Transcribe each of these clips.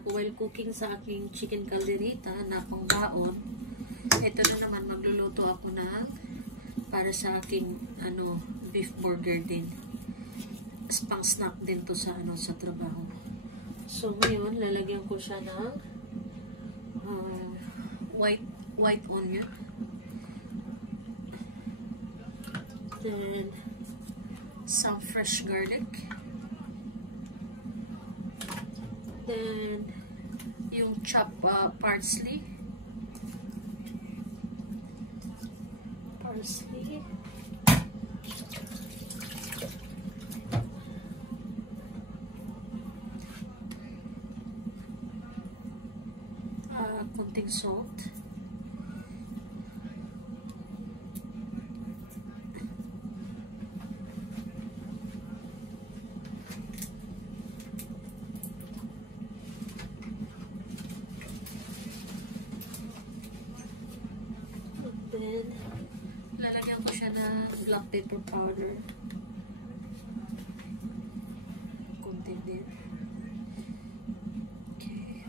ako while cooking sa aking chicken calderita na pangbaon. Ito na naman, magluluto ako ng para sa aking beef burger din. Pang snack din to sa sa trabaho. So ngayon, lalagyan ko siya ng white onion. Then some fresh garlic. Then yung chopped parsley. Konting salt. Then lalagyan ko siya ng black pepper powder. Konti din. Okay.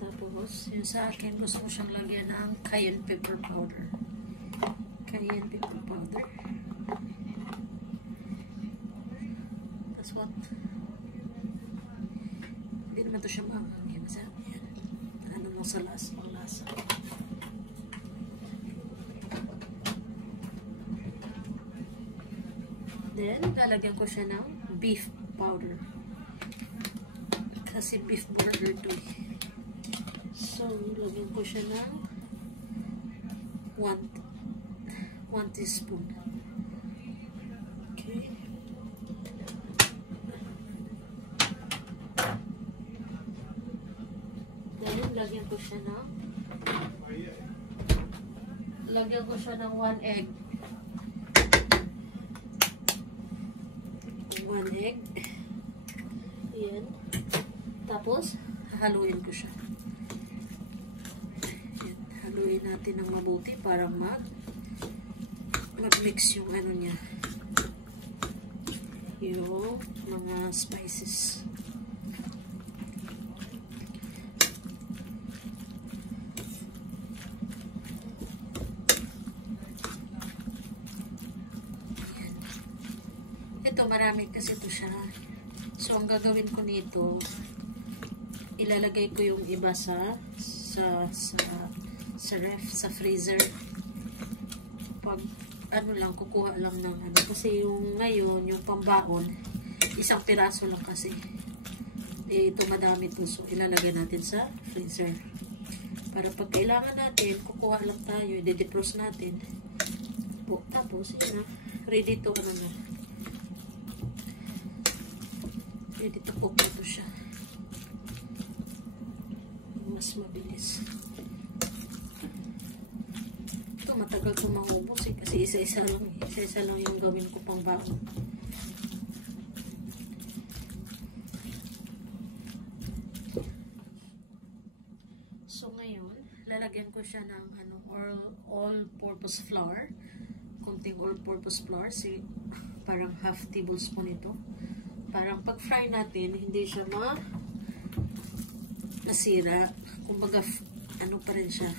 Tapos, yun sa akin, gusto ko siyang lagyan ng cayenne pepper powder. Cayenne pepper powder. That's what. Hindi naman ito siya maangin. Ano mo sa lasa, pang lasa. Then, lalagyan ko siya ng beef powder. Kasi beef burger to. So, lagyan ko siya ng 1 teaspoon. Okay. Then, lagyan ko siya ng 1 egg. 1 egg. Ayan. Tapos, haluin ko siya. Ayan. Haluin natin ng mabuti para mag-mix yung niya. Yung mga spices. Ito, marami kasi ito siya. So, ang gagawin ko nito, ilalagay ko yung iba sa ref, sa freezer. Pag, kukuha lang ng kasi yung ngayon, yung pambaon, isang piraso lang kasi. Ito, madami ito. So, ilalagay natin sa freezer. Para pag kailangan natin, kukuha lang tayo, i-defrost natin. Tapos, yun na. Ready to na. Ready to cook ito siya. Mas mabilis. Ito matagal ko mahubos kasi isa-isa lang yung gawin ko pang baon. So ngayon, lalagyan ko siya ng all-purpose flour. Konting all-purpose flour. Parang half tablespoon ito. Parang pag-fry natin, hindi siya nasira. Kumbaga, pa rin siya.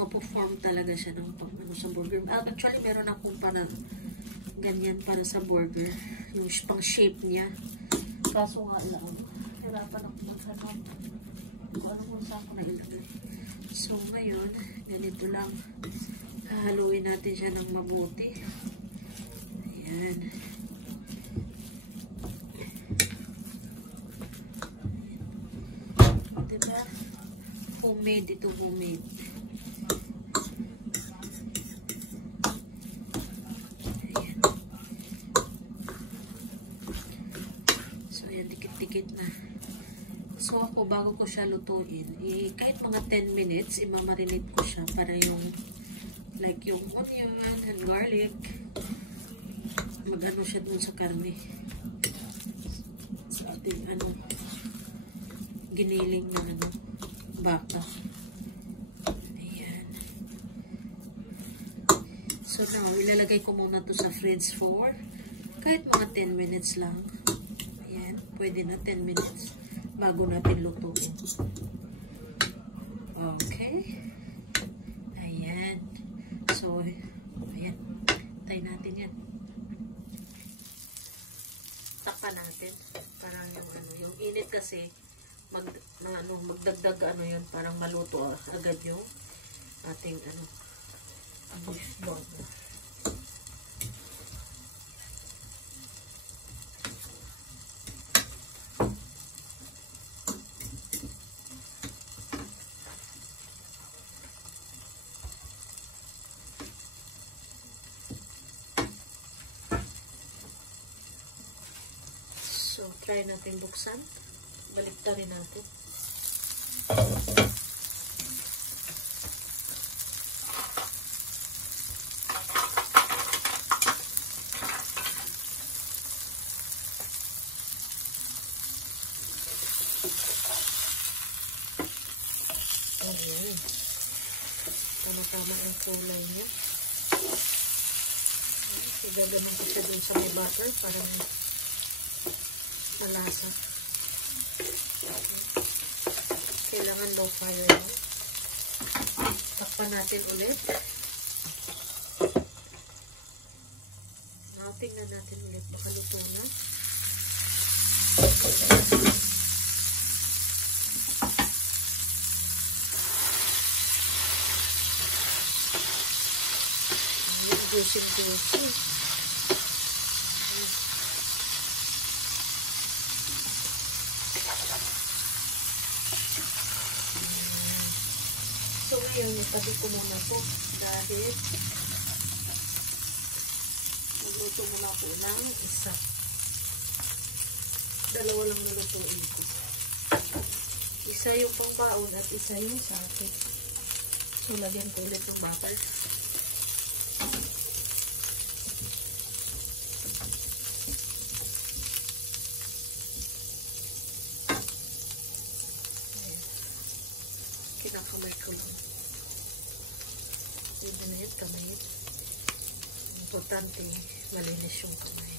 Mapo-form talaga siya ng sa burger. Actually, meron akong ganyan para sa burger. Yung pang shape niya. Kaso nga lang, hirapan ako magkaroon. Kung saan ko nailagay. So, ngayon, ganito lang. Hahaluin natin siya ng mabuti. Ayan. Diba? Homemade ito, homemade. Ayan. So, ayan, dikit-dikit na. So, ako, bago ko siya lutuin, kahit mga 10 minutes, imamarinate ko siya para yung, like yung onion and garlic, mag-ano siya dun sa karne. Sa ating, giniling na baka. Ayan. So now, ilalagay ko muna to sa fridge for kahit mga 10 minutes lang. Ayan, pwede na 10 minutes bago natin lutuin. Okay. Ayan. So, ayan. Tayo natin yan. Takpan natin. Parang yung init kasi magdagdag yun, parang maluto agad yung ating beef bone. So, try natin buksan. Baliktarin natin. Ayan. Tama-tama ang kulay niya. Igagaman ko siya dun sa may butter para malasa. Kailangan low fire lang. Takpan natin ulit. Tingnan natin ulit. Baka luto na. Ayan, juicy-juicy. So, ngayon, itabi ko muna po dahil magluto muna po ng isa. Dalawa lang nalutuin ko. Isa yung pangbaon at isa yung sa akin. So, lagyan ko ulit ng butter. Kinakamay ko lang. Hindi na yun, kamay. Importante, malinis yung kamay.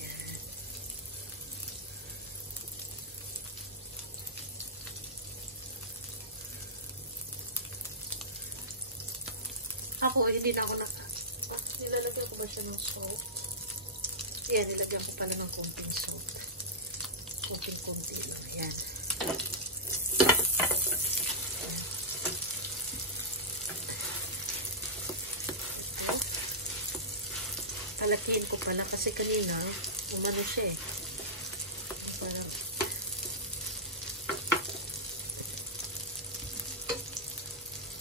Yan. Ako, hindi na ako nilalagyan ko ba siya ng salt? Yan, nilagyan ko pala ng konting salt. Konting-konti lang. Yan. Halakihin ko pala kasi kanina umano siya eh. Parang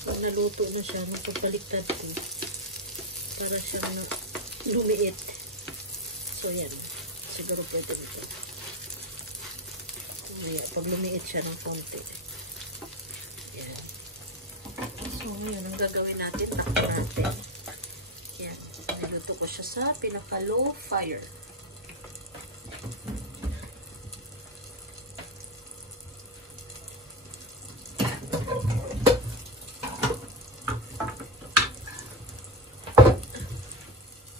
pag naluto na siya, magpapaliktad ko para siyang lumiit. So yan, siguro pwede nito. Pag lumiit siya ng konti. Yan. So yun ang gagawin natin, takpan natin. Yan. Niluto ko siya sa pinaka-low fire.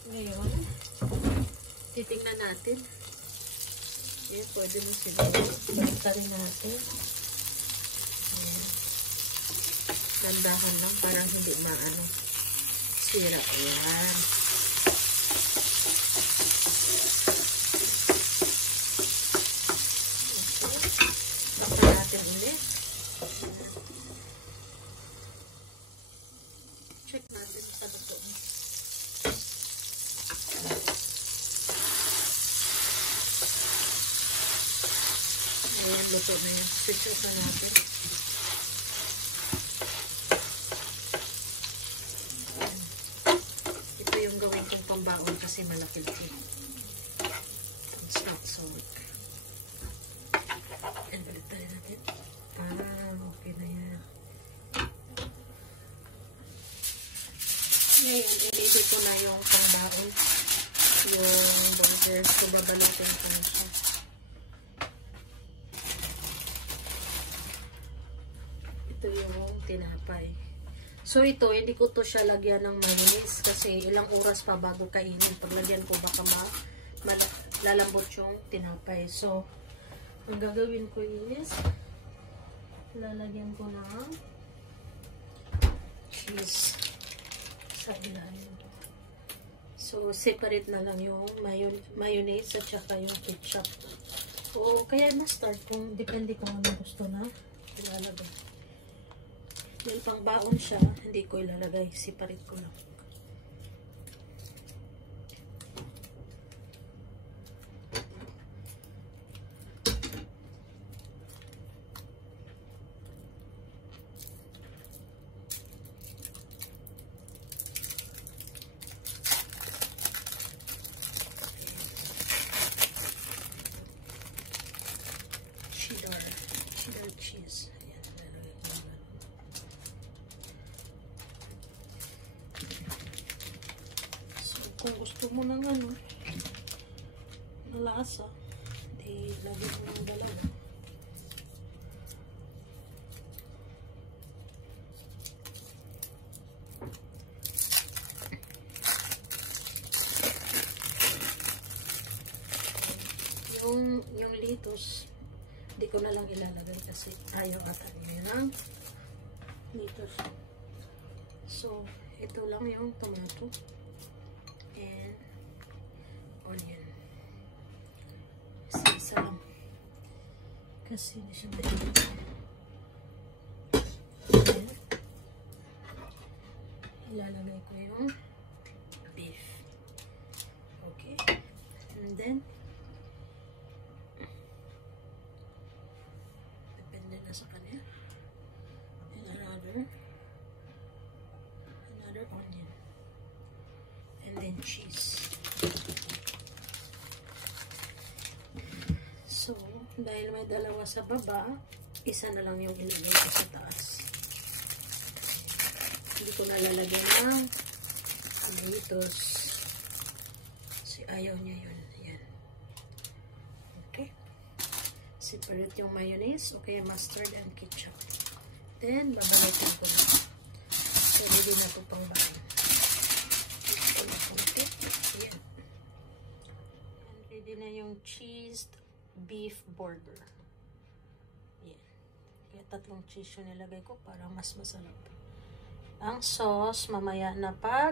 Ngayon, titingnan natin. Yan, pwede mo siguro. Baliktarin natin. Yan. Landahan lang parang hindi maano. Sira. Ayan. Takpan natin ulit. Check natin sa luto. Ayan, luto na yan. Switch off na natin. Pambaon kasi malaki-laki. It's not salt. And ulit tayo natin. Okay na yan. Ngayon, ilito ko na yung pambaon. Yung burgers. So, babalutin ko na siya. Ito yung tinapay. So ito, hindi ko to siya lagyan ng mayonnaise kasi ilang oras pa bago kainin. Paglagyan ko baka lalambot yung tinapay. So, ang gagawin ko is lalagyan ko ng cheese sa ilalim. So, separate na lang yung mayonnaise at saka yung ketchup. O kaya mustard kung depende kung ano gusto na ilalagay. Dahil pang baon siya, hindi ko ilalagay. Separate ko lang. Cheddar cheese. Ayan, lalagay ko na. So, kung gusto mo ng malasa, di lagyan mo ng dalawa. Yung litos, hindi ko na lang ilalagay kasi ayaw ata niya ng litos. So, ito lang yung tomato and onion. Isa lang. Kasi hindi siya dahil. Ilalagay ko yung beef. Okay. And then, depende na sa kanya. And another onion. And then cheese. So, dahil may dalawa sa baba, isa na lang yung ilagay ko sa taas. Hindi ko nalalagyan ng tomatoes. Kasi ayaw niya yun. Ayan. Okay. Separate yung mayonnaise o kaya mustard and ketchup. Then, babalikan ko na. So, ready na ito pang bahan. Ito na konti. Ayan. And ready na yung cheese beef burger. Ayan. Kaya 3 cheese yung nilagay ko para mas masarap. Ang sauce, mamaya na pa.